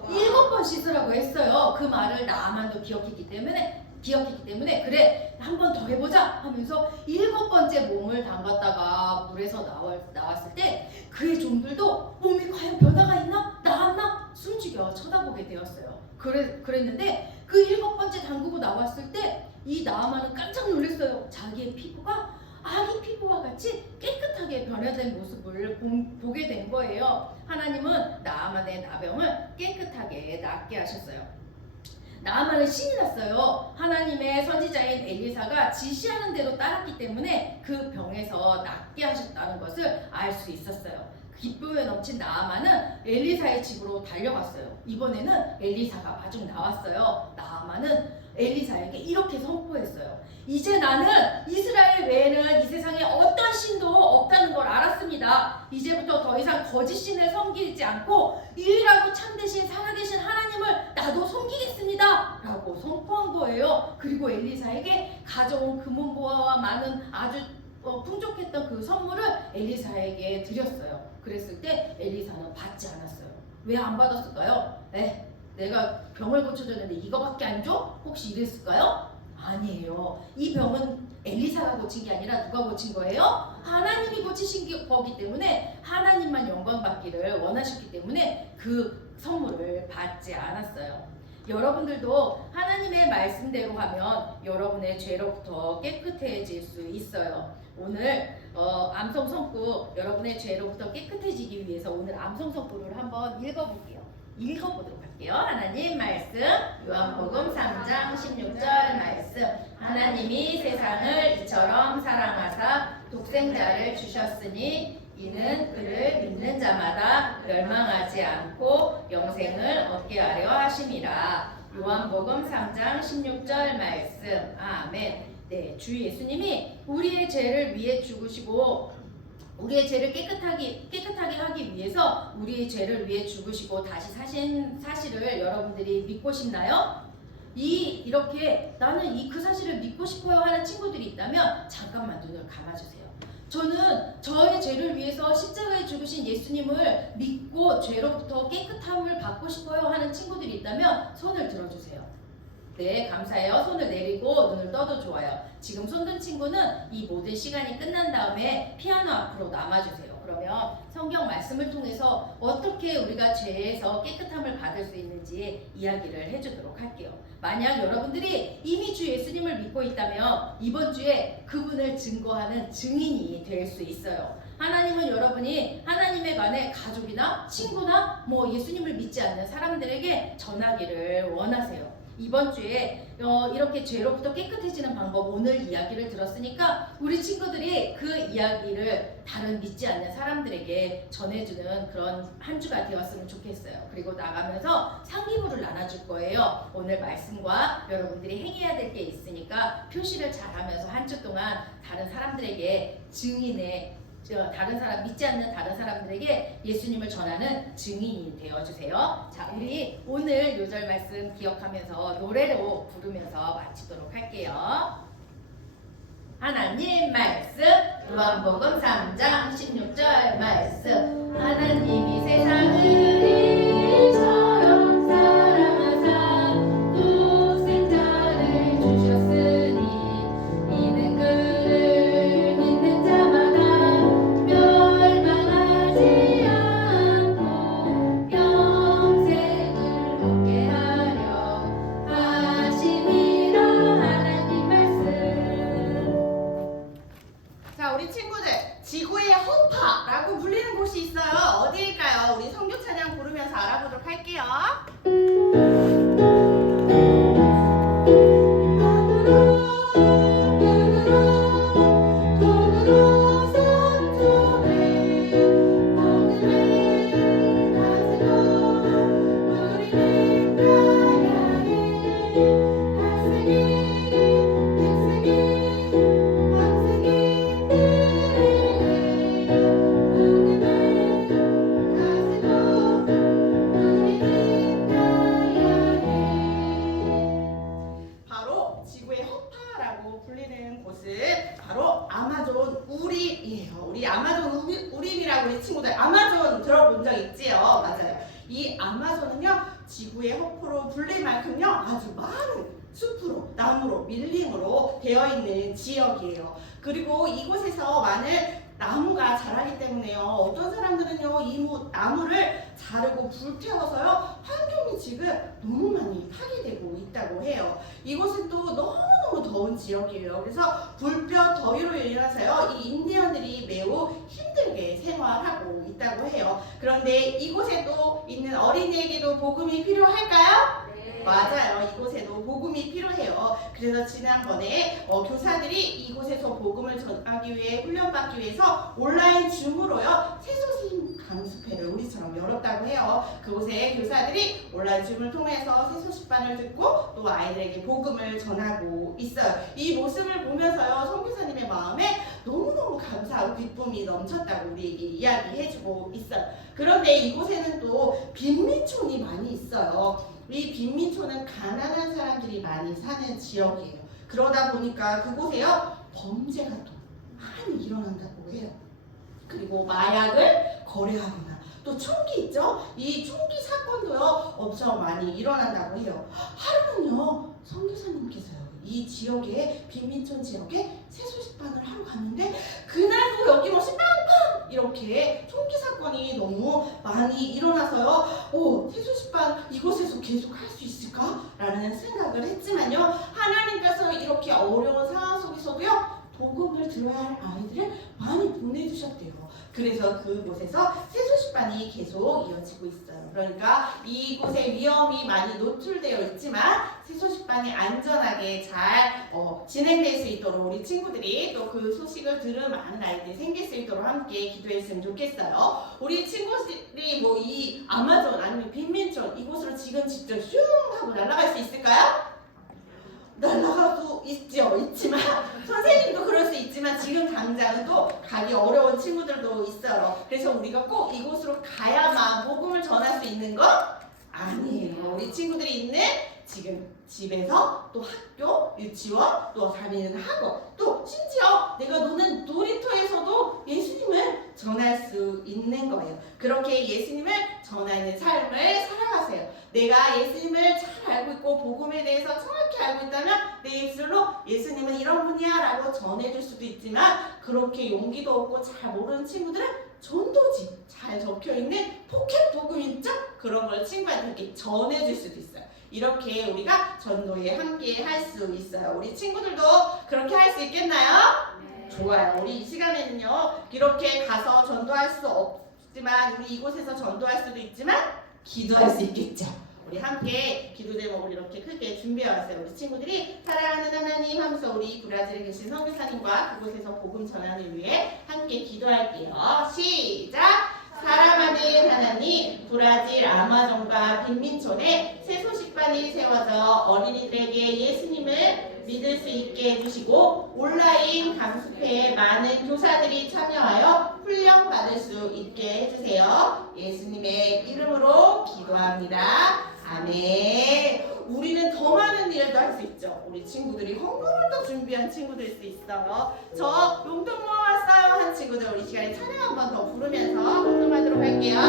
7번 씻으라고 했어요. 그 말을 나아만도 기억했기 때문에 그래 한 번 더 해보자 하면서 7번째 몸을 담갔다가 물에서 나왔을 때 그의 종들도 몸이 과연 변화가 있나? 나았나? 숨죽여 쳐다보게 되었어요. 그랬는데 그 7번째 담그고 나왔을 때 이 나아만은 깜짝 놀랐어요. 자기의 피부가 아기 피부와 같이 깨끗하게 변화된 모습을 보게 된 거예요. 하나님은 나아만의 나병을 깨끗하게 낫게 하셨어요. 나아만은 신이 났어요. 하나님의 선지자인 엘리사가 지시하는 대로 따랐기 때문에 그 병에서 낫게 하셨다는 것을 알 수 있었어요. 기쁨에 넘친 나아만은 엘리사의 집으로 달려갔어요. 이번에는 엘리사가 마중 나왔어요. 나아만은 엘리사에게 이렇게 선포했어요. 이제 나는 이스라엘 외에는 이 세상에 어떤 신도 없다는 걸 알았습니다. 이제부터 더 이상 거짓 신을 섬기지 않고 유일하고 참되신 살아계신 하나님을 나도 섬기겠습니다 라고 선포한 거예요. 그리고 엘리사에게 가져온 금은보화와 많은 아주 풍족했던 그 선물을 엘리사에게 드렸어요. 그랬을 때 엘리사는 받지 않았어요. 왜 안 받았을까요? 내가 병을 고쳐줬는데 이거밖에 안 줘? 혹시 이랬을까요? 아니에요. 이 병은 엘리사가 고친 게 아니라 누가 고친 거예요? 하나님이 고치신 거기 때문에 하나님만 영광 받기를 원하셨기 때문에 그 선물을 받지 않았어요. 여러분들도 하나님의 말씀대로 하면 여러분의 죄로부터 깨끗해질 수 있어요. 오늘 암송 성구 여러분의 죄로부터 깨끗해지기 위해서 오늘 암송 성구를 한번 읽어보도록 할게요. 하나님 말씀 요한복음 3장 16절 말씀 하나님이 세상을 이처럼 사랑하사 독생자를 주셨으니 이는 그를 믿는 자마다 멸망하지 않고 영생을 얻게 하려 하심이라. 요한복음 3장 16절 말씀. 아멘. 네, 주 예수님이 우리의 죄를 위해 죽으시고 우리의 죄를 깨끗하게 하기 위해서 우리의 죄를 위해 죽으시고 다시 사신 사실을 여러분들이 믿고 싶나요? 이렇게 나는 그 사실을 믿고 싶어요 하는 친구들이 있다면 잠깐만 눈을 감아주세요. 저는 저의 죄를 위해서 십자가에 죽으신 예수님을 믿고 죄로부터 깨끗함을 받고 싶어요 하는 친구들이 있다면 손을 들어주세요. 네, 감사해요. 손을 내리고 눈을 떠도 좋아요. 지금 손든 친구는 이 모든 시간이 끝난 다음에 피아노 앞으로 남아주세요. 그러면 성경 말씀을 통해서 어떻게 우리가 죄에서 깨끗함을 받을 수 있는지 이야기를 해주도록 할게요. 만약 여러분들이 이미 주 예수님을 믿고 있다면 이번 주에 그분을 증거하는 증인이 될 수 있어요. 하나님은 여러분이 하나님에 관해 가족이나 친구나 예수님을 믿지 않는 사람들에게 전하기를 원하세요. 이번 주에 이렇게 죄로부터 깨끗해지는 방법 오늘 이야기를 들었으니까 우리 친구들이 그 이야기를 다른 믿지 않는 사람들에게 전해주는 그런 한 주가 되었으면 좋겠어요. 그리고 나가면서 상기부를 나눠줄 거예요. 오늘 말씀과 여러분들이 행해야 될 게 있으니까 표시를 잘하면서 한 주 동안 다른 사람들에게 믿지 않는 다른 사람들에게 예수님을 전하는 증인이 되어주세요. 자, 우리 오늘 요절 말씀 기억하면서 노래로 부르면서 마치도록 할게요. 하나님 말씀 요한복음 3장 16절 말씀 하나님이 세상을 이처럼 사랑하사 독생자를 주셨으니 이는 그를 믿는 자마다 멸망하지 않고 영생을 얻게 하려 하심이라. 하나님 말씀. 자, 우리 친구들, 지구의 허파라고 불리는 곳이 있어요. 어디일까요? 우리 성교 찬양 부르면서 알아보도록 할게요. 아, 우리 친구들 아마존 들어본 적 있지요? 맞아요. 이 아마존은요, 지구의 허프로 불릴 만큼요, 아주 많은 숲으로, 나무로, 밀림으로 되어 있는 지역이에요. 그리고 이곳에서 많은 나무가 자라기 때문에요, 어떤 사람들은요, 이 나무를 자르고 불태워서요, 환경이 지금 너무 많이 파괴되고 있다고 해요. 이곳은 또 너무너무 더운 지역이에요. 그래서 불볕 더위로 인해서요, 이 인디언들이 매우 힘들게 생활하고 있다고 해요. 그런데 이곳에도 있는 어린이에게도 복음이 필요할까요? 맞아요. 이곳에도 복음이 필요해요. 그래서 지난번에 교사들이 이곳에서 복음을 전하기 위해 훈련받기 위해서 온라인 줌으로요, 새소신 강습회를 우리처럼 열었다고 해요. 그곳에 교사들이 온라인 줌을 통해서 새소식반을 듣고 또 아이들에게 복음을 전하고 있어요. 이 모습을 보면서요, 선교사님의 마음에 너무너무 감사하고 기쁨이 넘쳤다고 우리에게 이야기해주고 있어요. 그런데 이곳에는 또 빈민촌이 많이 있어요. 이 빈민촌은 가난한 사람들이 많이 사는 지역이에요. 그러다 보니까 그곳에요, 범죄가 또 많이 일어난다고 해요. 그리고 마약을 거래하거나 또 총기 있죠? 이 총기 사건도요, 엄청 많이 일어난다고 해요. 하루는요, 선교사님께서요, 이 지역에, 빈민촌 지역에 새소식반을 하러 갔는데 그날도 여김없이 빵빵 이렇게 총기 사건이 너무 많이 일어나서요, 새소식반 이곳에서 계속 할 수 있을까? 라는 생각을 했지만요, 하나님께서 이렇게 어려운 상황 속에서도요, 복음을 들어야 할 아이들을 많이 보내주셨대요. 그래서 그곳에서 새소식반이 계속 이어지고 있어요. 그러니까 이곳에 위험이 많이 노출되어 있지만 새소식반이 안전하게 잘 진행될 수 있도록 우리 친구들이 또 그 소식을 들은 많은 아이들이 생길 수 있도록 함께 기도했으면 좋겠어요. 우리 친구들이 뭐 이 아마존 아니면 빈민촌 이곳으로 지금 직접 슝 하고 날아갈 수 있을까요? 날아가도 있지만 선생님도 그럴 수 있지만 지금 당장은 또 가기 어려운 친구들도 있어요. 그래서 우리가 꼭 이곳으로 가야만 복음을 전할 수 있는 건 아니에요. 우리 친구들이 있는 지금 집에서 또 학교, 유치원, 또 다니는 학원, 또 심지어 내가 노는 놀이터에서도 예수님을 전할 수 있는 거예요. 그렇게 예수님을 전하는 삶을 살아가세요. 내가 예수님을 잘 알고 있고 복음에 대해서 정확히 알고 있다면 내 입술로 예수님은 이런 분이야 라고 전해줄 수도 있지만, 그렇게 용기도 없고 잘 모르는 친구들은 전도지 잘 적혀있는 포켓 복음 있죠? 그런 걸 친구한테 이렇게 전해줄 수도 있어요. 이렇게 우리가 전도에 함께 할 수 있어요. 우리 친구들도 그렇게 할 수 있겠나요? 네. 좋아요. 우리 이 시간에는요, 이렇게 가서 전도할 수 없지만 우리 이곳에서 전도할 수도 있지만 기도할 수 있겠죠. 우리 함께 기도 제목을 이렇게 크게 준비해왔어요. 우리 친구들이 사랑하는 하나님 하면서 우리 브라질에 계신 선교사님과 그곳에서 복음 전환을 위해 함께 기도할게요. 시작! 사랑하는 하나님, 브라질 아마존과 빈민촌에 새소식반이 세워져 어린이들에게 예수님을 믿을 수 있게 해주시고 온라인 강습회에 많은 교사들이 참여하여 훈련받을 수 있게 해주세요. 예수님의 이름으로 기도합니다. 아멘. 우리는 더 많은 일도 할 수 있죠. 우리 친구들이 헌금을 더 준비한 친구들일 수 있어요. 저 용돈 모아왔어요 한 친구들 우리 시간에 찬양 한 번 더 부르면서 헌금하도록 할게요.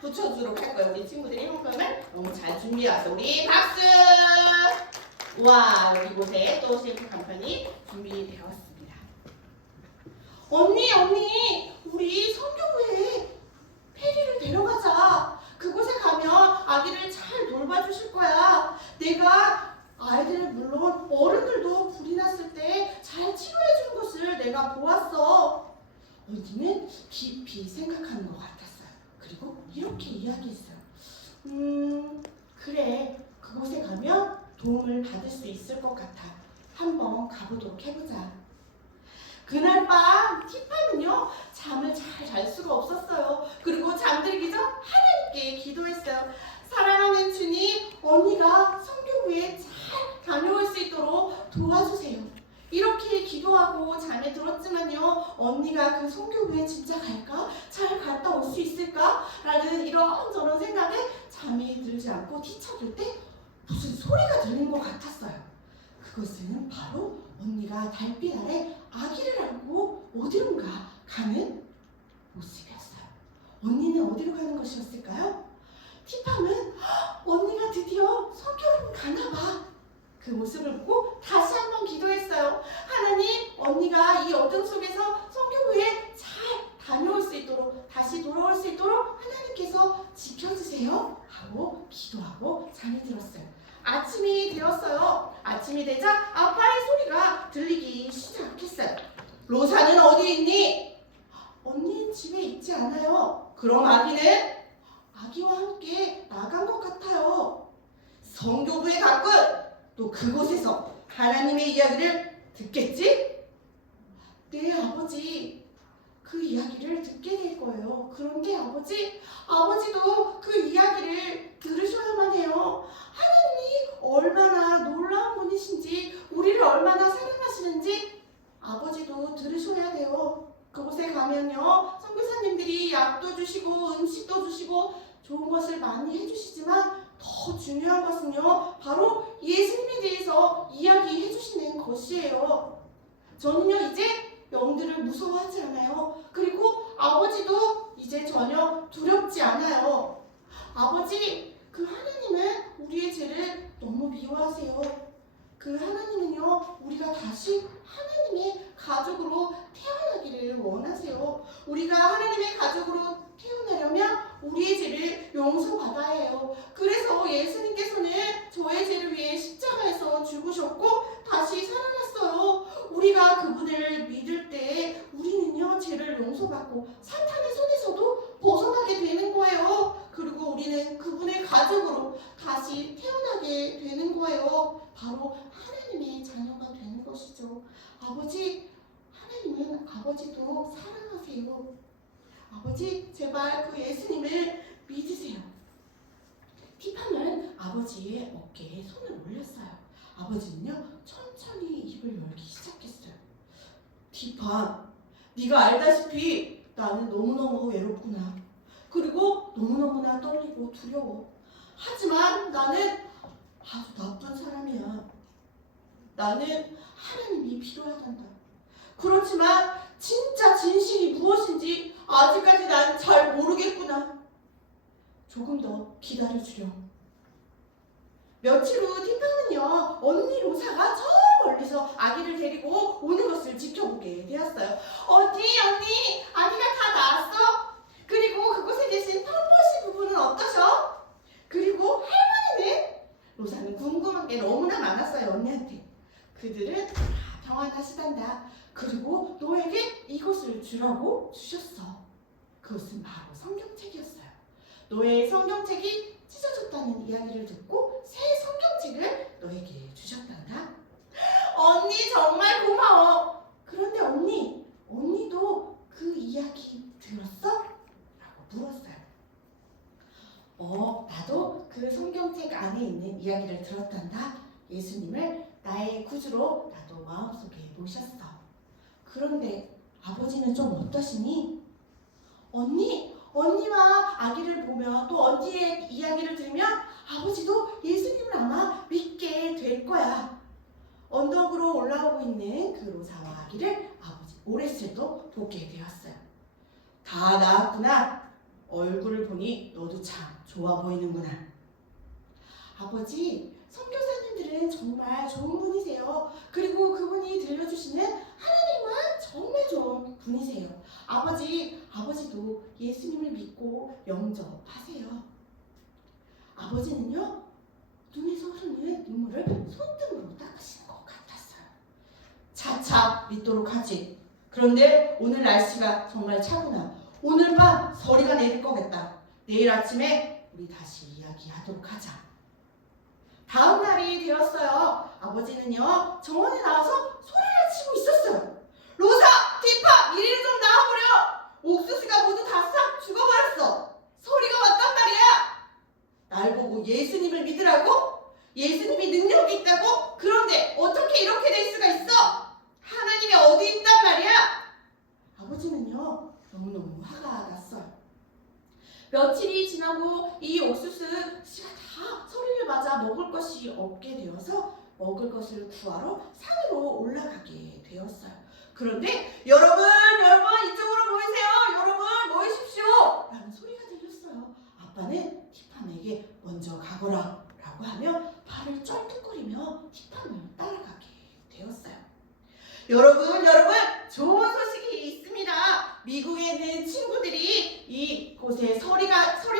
붙여주도록 할 거예요. 우리 친구들이 헌금을 너무 잘 준비해왔어. 우리 박수! 와, 이곳에 또 CF 간판이 준비되었습니다. 언니, 우리 성교부에 페리를 데려가자. 그곳에 가면 아기를 잘 돌봐주실 거야. 내가 아이들 물론 어른들도 불이 났을 때 잘 치료해주는 것을 내가 보았어. 언니는 깊이 생각하는 것 같았어요. 그리고 이렇게 이야기했어요. 그래, 그곳에 가면 도움을 받을 수 있을 있을 것 같아. 한번 가보도록 해보자. 그날 밤 티파는요 잠을 잘 잘 수가 없었어요. 그리고 잠들기 전 하나님께 기도했어요. 사랑하는 주님, 언니가 성교부에 잘 다녀올 수 있도록 도와주세요. 이렇게 기도하고 잠에 들었지만요, 언니가 그 성교부에 진짜 갈까? 잘 갔다 올 수 있을까? 라는 이런저런 생각에 잠이 들지 않고 뒤척일 때 무슨 소리가 들리는 것 같았어요. 그것은 바로 언니가 달빛 아래 아기를 안고 어디론가 가는 모습이었어요. 언니는 어디로 가는 것이었을까요? 티팜은 언니가 드디어 성교부로 가나 봐. 그 모습을 보고 다시 한번 기도했어요. 하나님, 언니가 이 어둠 속에서 성교부에 잘 다녀올 수 있도록, 다시 돌아올 수 있도록 하나님께서 지켜주세요 하고 기도하고 잠이 들었어요. 아침이 되었어요. 아침이 되자 아빠의 소리가 들리기 시작했어요. 로사는 어디 있니? 언니는 집에 있지 않아요. 그럼 아기는? 아기와 함께 나간 것 같아요. 성교부에 갔군. 또 그곳에서 하나님의 이야기를 듣겠지? 네, 아버지. 그 이야기를 듣게 될 거예요. 그런데 아버지도 그 이야기를 들으셔야만 해요. 하나님이 얼마나 놀라운 분이신지, 우리를 얼마나 사랑하시는지 아버지도 들으셔야 돼요. 그곳에 가면요, 선교사님들이 약도 주시고 음식도 주시고 좋은 것을 많이 해주시지만 더 중요한 것은요, 바로 예수님에 대해서 이야기해 주시는 것이에요. 저는요, 이제 영들을 무서워하지 않아요. 그리고 아버지도 이제 전혀 두렵지 않아요. 아버지, 그 하나님은 우리의 죄를 너무 미워하세요. 그 하나님은요, 우리가 다시 하나님의 가족으로 태어나기를 원하세요. 우리가 하나님의 가족으로 태어나려면 우리의 죄를 용서받아야 해요. 그래서 예수님께서는 저의 죄를 위해 십자가에서 죽으셨고 다시 살아났어요. 우리가 그분을 믿을 때 우리는요, 죄를 용서받고 사탄의 손에서도 벗어나게 되는 거예요. 그리고 우리는 그분의 가족으로 다시 태어나게 되는 거예요. 바로 하나님의 자녀가 되는 것이죠. 아버지, 하나님은 아버지도 사랑하세요. 아버지, 제발 그 예수님을 믿으세요. 티팜은 아버지의 어깨에 손을 올렸어요. 아버지는요, 천천히 입을 열기 시작했어요. 티팜, 네가 알다시피 나는 너무너무 외롭구나. 그리고 너무너무나 떨리고 두려워. 하지만 나는 아주 나쁜 사람이야. 나는 하나님이 필요하단다. 그렇지만 진짜 진실이 무엇인지 아직까지 난 잘 모르겠구나. 조금 더 기다려주렴. 며칠 후 티파는요, 언니 로사가 저 멀리서 아기를 데리고 오는 것을 지켜보게 되었어요. 언니, 아기가 다 나왔어? 그리고 그곳에 계신 펌퍼시 부부는 어떠셔? 그리고 할머니는? 로사는 궁금한 게 너무나 많았어요, 언니한테. 그들은 다 평안하시단다. 그리고 너에게 이것을 주라고 주셨어. 그것은 바로 성경책이었어요. 너의 성경책이 찢어졌다는 이야기를 듣고 새 성경책을 너에게 주셨단다. 언니 정말 고마워. 그런데 언니도 그 이야기 들었어? 라고 물었어요. 나도 그 성경책 안에 있는 이야기를 들었단다. 예수님을 나의 구주로 나도 마음속에 모셨어. 그런데 아버지는 좀 어떠시니? 언니와 아기를 보면 또 언니의 이야기를 들으면 아버지도 예수님을 아마 믿게 될 거야. 언덕으로 올라오고 있는 그 로사와 아기를 아버지 오랫새도 보게 되었어요. 다 나았구나. 얼굴을 보니 너도 참 좋아 보이는구나. 아버지, 선교사님들은 정말 좋은 분이세요. 그리고 그분이 들려주시는 하나님은 정말 좋은 분이세요. 아버지도 예수님을 믿고 영접하세요. 아버지는요, 눈에서 흐르는 눈물을 손등으로 닦으시는 것 같았어요. 차차 믿도록 하지. 그런데 오늘 날씨가 정말 차구나. 오늘 밤 서리가 내릴 거겠다. 내일 아침에 우리 다시 이야기하도록 하자. 다음 날이 되었어요. 아버지는요 정원에 나와서 소리를 치고 있었어요. 로사, 티파, 이리로 좀 나와보려. 옥수수가 모두 다 싹 죽어버렸어. 소리가 왔단 말이야. 날 보고 예수님을 믿으라고? 예수님이 능력이 있다고? 그런데 어떻게 이렇게 될 수가 있어? 하나님이 어디 있단 말이야? 아버지는요 너무너무 화가 났어요. 며칠이 지나고 이 옥수수 씨가 다 소리를 맞아 먹을 것이 없게 되어서 먹을 것을 구하러 산으로 올라가게 되었어요. 그런데 여러분 이쪽으로 모이세요. 여러분 모이십시오. 라는 소리가 들렸어요. 아빠는 티팜에게 먼저 가거라 라고 하며 발을 쩔뚝거리며 티팜을 따라가게 되었어요. 여러분 좋은 소식이 있습니다. 미국에 있는 친구들이 이곳에 서리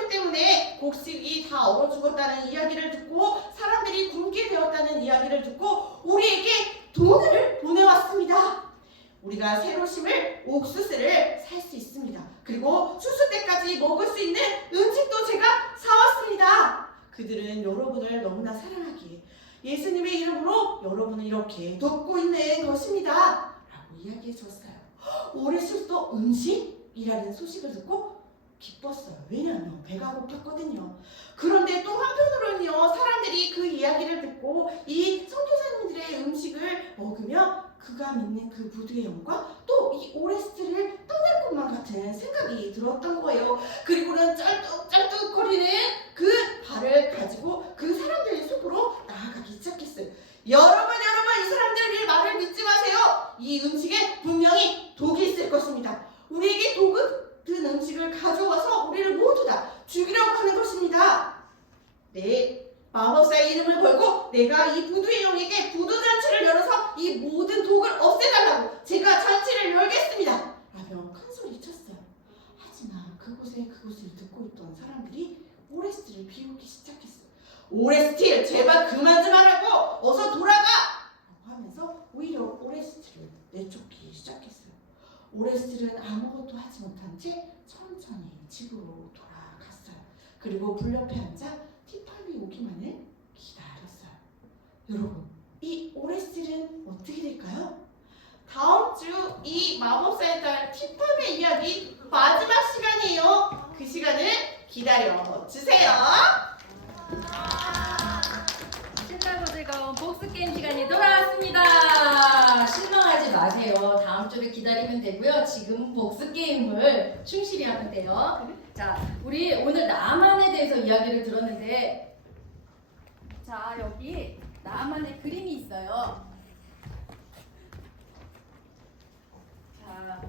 때문에 곡식이 다 얼어 죽었다는 이야기를 듣고 사람들이 굶게 되었다는 이야기를 듣고 우리에게 돈을 보내왔습니다. 우리가 새로 심을 옥수수를 살 수 있습니다. 그리고 추수 때까지 먹을 수 있는 음식도 제가 사왔습니다. 그들은 여러분을 너무나 사랑하기에 예수님의 이름으로 여러분을 이렇게 돕고 있는 것입니다. 라고 이야기해 주었어요. 오래술도 음식이라는 소식을 듣고 기뻤어요. 왜냐하면 배가 고팠거든요. 그런데 또 한편으로는요, 사람들이 그 이야기를 듣고 이 선교사님들의 음식을 먹으며 그가 믿는 그 부두의 영과 또 이 오레스트를 떠날 것만 같은 생각이 들었던 거예요. 그리고는 쩔뚝쩔뚝거리는 그 발을 가지고 그 사람들의 속으로 나아가기 시작했어요. 여러분 이 사람들의 말을 믿지 마세요. 이 음식에 분명히 독이 있을 것입니다. 우리에게 독은 든 음식을 가져와서 우리를 모두 다 죽이려고 하는 것입니다. 네, 마법사의 이름을 걸고 내가 이 부두의 영에게 부두 잔치를 열어서 이 모든 독을 없애달라고 제가 잔치를 열겠습니다. 라며 큰 소리 쳤어요. 하지만 그곳을 듣고 있던 사람들이 오레스트를 비우기 시작했어요. 오레스트, 제발 그만 좀 하라고, 어서 돌아가! 라고 하면서 오히려 오레스트를 내쫓기 시작했어요. 오레스트는 아무것도 하지 못한 채 천천히 집으로 돌아갔어요. 그리고 불 옆에 앉아 티팜이 오기만을 기다렸어요. 여러분, 이 오레스트는 어떻게 될까요? 다음 주 이 마법사의 딸 티팜의 이야기 마지막 시간이에요. 그 시간을 기다려 주세요. 신나고 즐거운 복수게임 시간이 돌아왔습니다. 실망하지 마세요. 다음 주를 기다리면 되고요. 지금 복수 게임을 충실히 하면 돼요. 자, 우리 오늘 나만에 대해서 이야기를 들었는데, 자, 여기 나만의 그림이 있어요. 자,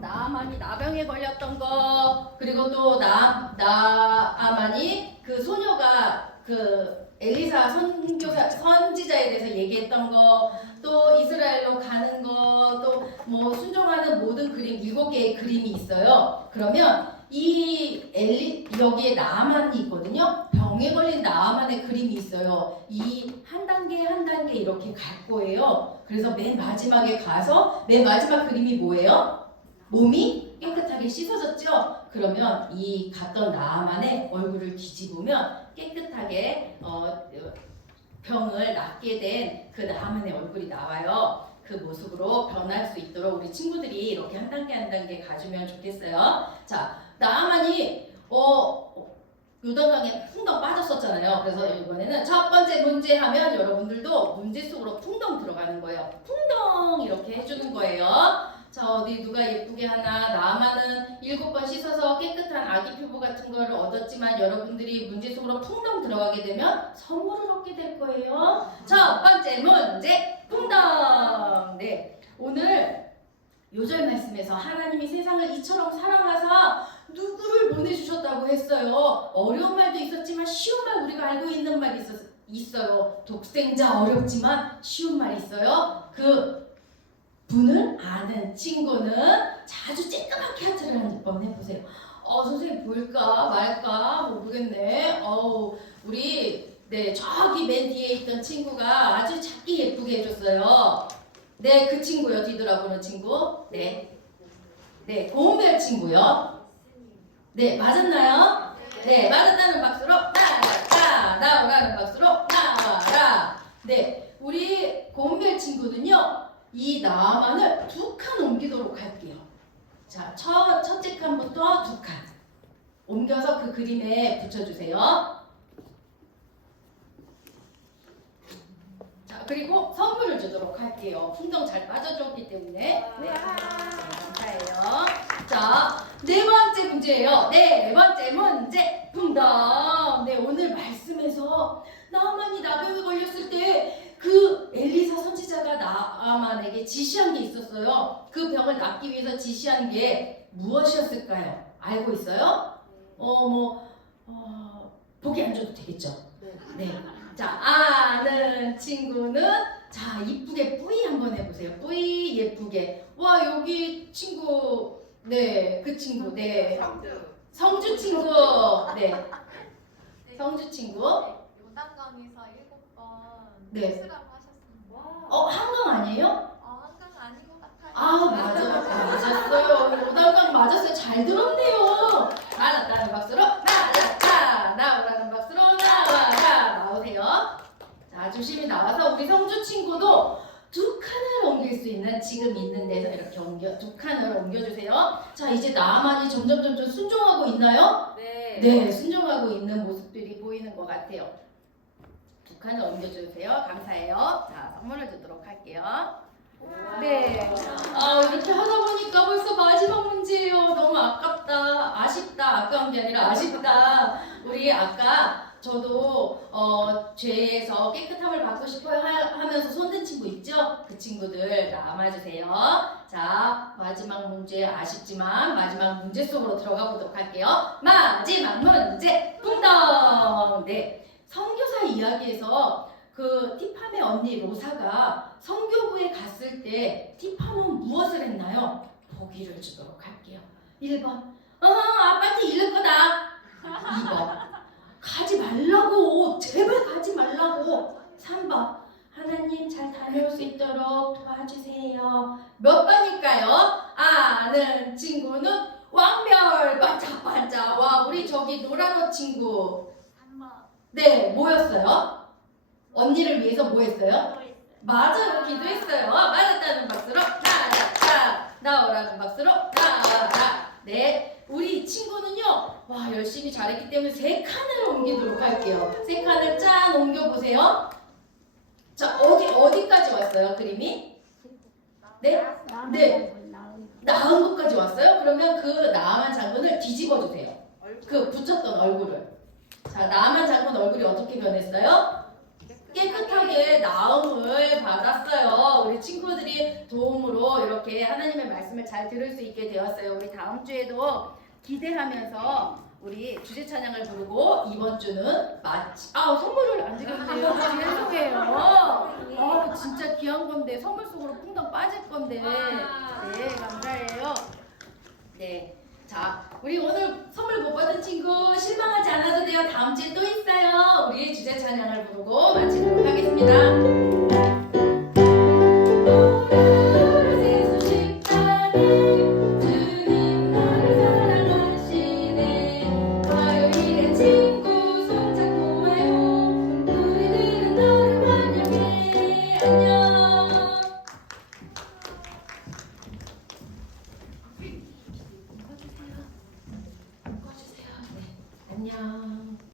나만이 나병에 걸렸던 거, 그리고 또 나만이 그 소녀가 그 엘리사 선지자에 대해서 얘기했던 거, 또 이스라엘로 가는 거, 또 뭐 순종하는 모든 그림 7개의 그림이 있어요. 그러면 여기에 나만이 있거든요. 병에 걸린 나만의 그림이 있어요. 이 한 단계 한 단계 이렇게 갈 거예요. 그래서 맨 마지막에 가서 맨 마지막 그림이 뭐예요? 몸이 깨끗하게 씻어졌죠? 그러면 이 갔던 나만의 얼굴을 뒤집으면 깨끗하게 병을 낫게 된 그 나만의 얼굴이 나와요. 그 모습으로 변할 수 있도록 우리 친구들이 이렇게 한 단계 한 단계 가주면 좋겠어요. 자, 나만이 요단강에 풍덩 빠졌었잖아요. 그래서 이번에는 첫 번째 문제 하면 여러분들도 문제 속으로 풍덩 들어가는 거예요. 풍덩 이렇게 해주는 거예요. 자, 어디 누가 예쁘게 하나. 나만은 7번 씻어서 깨끗한 아기 피부 같은 거를 얻었지만 여러분들이 문제 속으로 풍덩 들어가게 되면 선물을 얻게 될 거예요. 첫 번째 문제, 풍덩. 네, 오늘 요절 말씀에서 하나님이 세상을 이처럼 사랑하사 누구를 보내주셨다고 했어요. 어려운 말도 있었지만 쉬운 말, 우리가 알고 있는 말이 있어요. 독생자 어렵지만 쉬운 말이 있어요. 그 분을 아는 친구는 자주 쬐끄맣게 하트를 한번 해보세요. 선생님 보일까 말까 모르겠네. 우리 저기 맨 뒤에 있던 친구가 아주 작게 예쁘게 해줬어요. 네, 그 친구요. 뒤돌아보는 친구. 네, 고은별 친구요. 네, 맞았나요? 네, 맞았다는 박수로 나와라. 나오라는 박수로 나와라. 네, 친구는요, 이 나만을 2칸 옮기도록 할게요. 자, 첫째 칸부터 2칸 옮겨서 그 그림에 붙여주세요. 자, 그리고 선물을 주도록 할게요. 풍경 잘 빠져줬기 때문에. 네, 감사해요. 자, 네 번째 문제예요. 네 번째 문제. 풍덩. 네, 오늘 말씀에서 나아만이 나병에 걸렸을 때 그 엘리사 선지자가 나아만에게 지시한 게 있었어요. 그 병을 낫기 위해서 지시한 게 무엇이었을까요? 알고 있어요? 보기 안 줘도 되겠죠? 네. 자, 아는 친구는 자, 이쁘게 뿌이 한번 해보세요. 뿌이 예쁘게. 와, 여기 친구. 네, 그 친구. 네. 성주 친구. 네. 성주 친구. 요단강에서 7번 네. 수라고 하셨습니다. 한강 아니에요? 한강 아닌 것 같아요. 맞았어요. 오단강 맞았어요. 잘 들었네요. 맞았다는 박수로 맞았다. 나오라는 박수로 나와라. 나오세요. 자, 조심히 나와서 우리 성주 친구도 2칸을 옮길 수 있는 지금 있는 데서 이렇게 2칸을 옮겨주세요. 자, 이제 나만이 점점 순종하고 있나요? 네, 순종하고 있는 모습들이 보이는 것 같아요. 2칸을 옮겨주세요. 감사해요. 자, 선물을 주도록 할게요. 네. 이렇게 하다 보니까 벌써 마지막 문제예요. 너무 아깝다. 아쉽다. 아까운 게 아니라 아쉽다. 우리 아까 저도 죄에서 깨끗함을 받고 싶어요 하면서 손든 친구 있죠? 그 친구들 남아주세요. 자, 마지막 문제 아쉽지만 마지막 문제 속으로 들어가 보도록 할게요. 마지막 문제 풍덩. 네, 선교사 이야기에서 그 티팜의 언니 로사가 선교부에 갔을 때 티팜은 무엇을 했나요? 보기를 주도록 할게요. 1번 아빠한테 잃을 거다. 2번 가지 말라고, 제발 가지 말라고. 3번 하나님 잘 다녀올 수 있도록 도와주세요. 몇 번일까요? 아는 친구는 왕별 반짝반짝. 와, 우리 저기 노란 옷 친구. 3번. 네, 뭐였어요? 언니를 위해서 뭐 했어요? 맞아요, 기도했어요. 맞았다는 박수로 나왔다. 나오라는 박수로 나와라. 네, 우리 친구는요, 와, 열심히 잘했기 때문에 3칸을 옮기도록 할게요. 3칸을 짠 옮겨보세요. 자, 어디까지 왔어요, 그림이? 네? 네. 나은 것까지 왔어요? 그러면 그 나만 장군을 뒤집어 주세요. 그 붙였던 얼굴을. 자, 나만 장군 얼굴이 어떻게 변했어요? 깨끗하게 나음을 받았어요. 우리 친구들이 도움으로 이렇게 하나님의 말씀을 잘 들을 수 있게 되었어요. 우리 다음 주에도 기대하면서 우리 주제 찬양을 부르고 이번 주는 선물을 안 드렸네요. 죄송해요. 진짜 귀한 건데 선물 속으로 풍덩 빠질 건데. 네, 감사해요. 네. 자, 우리 오늘 선물 못 받은 친구 실망하지 않아도 돼요. 다음 주에 또 있어요. 우리 주제 찬양을 부르고 마치도록 하겠습니다. 안녕.